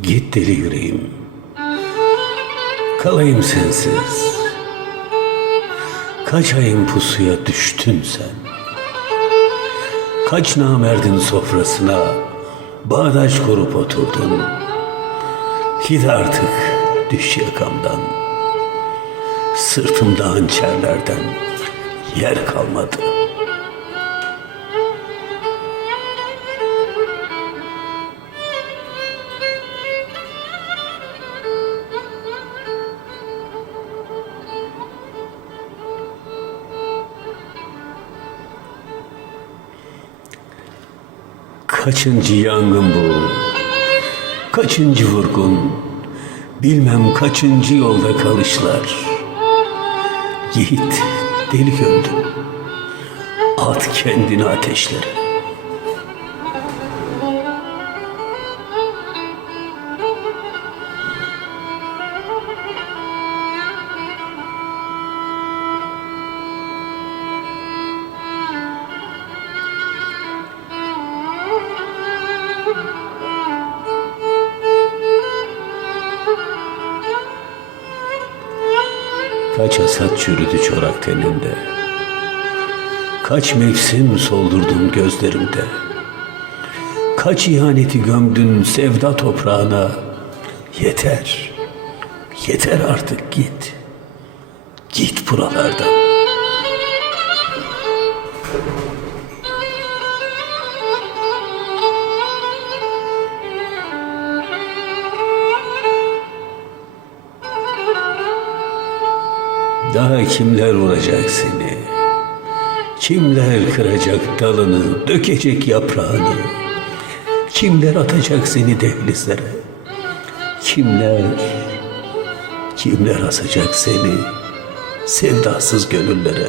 Git deli yüreğim. Kalayım sensiz. Kaç ayın pusuya düştün sen. Kaç namerdin sofrasına bağdaş kurup oturdun. Git artık düş yakamdan. Sırtımda hançerlerden yer kalmadı. Kaçıncı yangın bu? Kaçıncı vurgun? Bilmem kaçıncı yolda kalışlar. Yiğit deli gönlüm. At kendini ateşlere. Kaç hasat çürüdü çorak teninde. Kaç mevsim soldurdun gözlerimde. Kaç ihaneti gömdün sevda toprağına. Yeter. Yeter artık git. Git buralardan. Daha kimler vuracak seni? Kimler kıracak dalını, dökecek yaprağını? Kimler atacak seni dehlizlere? Kimler, kimler asacak seni sevdasız gönüllere?